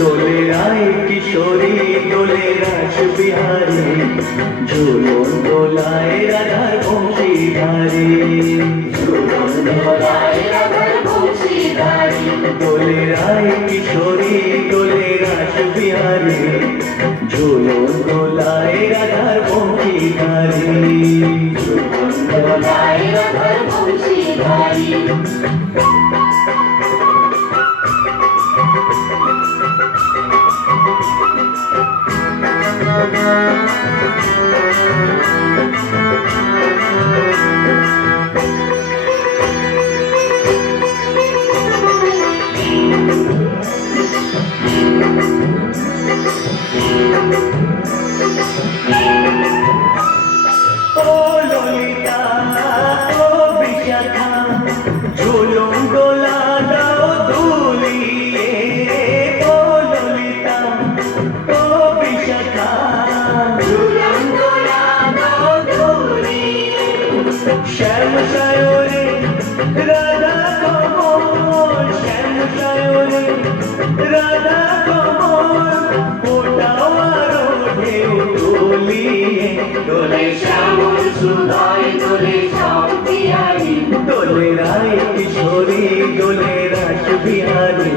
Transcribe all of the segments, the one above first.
দোলে রায় কিশোরী দোলে রাসবিহারী ঝুলন দোলায় রাধার বংশীধারী ঝুলন দোলায় রাধার বংশীধারী দোলে রায় কিশোরী দোলে রাসবিহারী ঝুলন দোলায় রাধার বংশীধারী ঝুলন দোলায় রাধার বংশীধারী ঝুলন দোলা দাও দুলিয়ে ও ললিতা ও বিশাখা ঝুলন দোলা দাও দুলিয়ে শ্যাম সায়রে রাধা কমল শ্যাম সায়রে রাধা কমল ওটাও আরো ঢেউ তুলিয়ে দোলে শ্যামল সুধায় দোলে শান্তিহারি দোলে রায় কিশোরী দোলে রাসবিহারী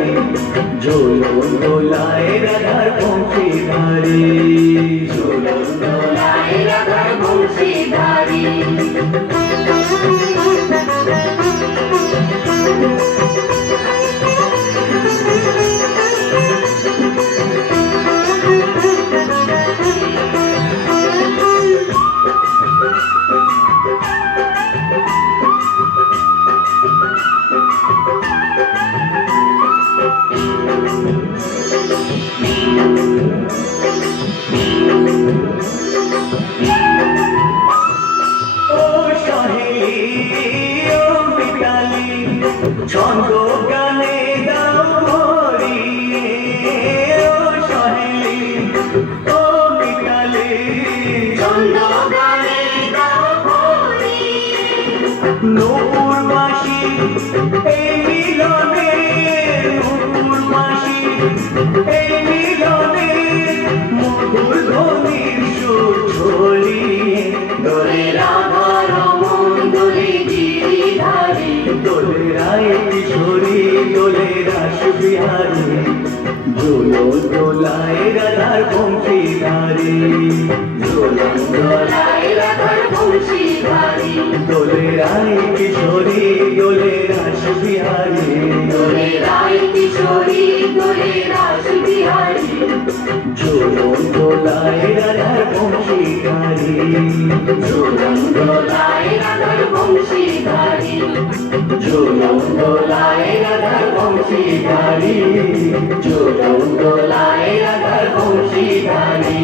ঝুলন দোলায় রাধার বংশীধারী ঝুলন দোলায় রাধার বংশীধারী ছন্দ গানে দাও ভরিয়ে ও সহেলি ও মিতালি ছন্দ গানে দাও ভরিয়ে নূপুর মাসি এই মিলনে নূপুর মাসি এই মিলনে মধুর ধ্বনির সুর ছড়িয়ে দোলে রাধা রমন দোলে গিরিধারী দোলে রায় কিশোরী দোলে রাসবিহারী ঝুলন দোলায় রাধার বংশীধারী ঝুলন দোলায় রাধার বংশীধারী দোলে রায় কিশোরী দোলে রাসবিহারী দোলে রায় কিশোরী দোলে রাসবিহারী ঝুলন দোলায় রাধার বংশীধারী ঝুলন দোলায় রাধার বংশীধারী ঝুলন দোলায় রাধার বংশীধারী ঝুলন দোলায় রাধার বংশীধারী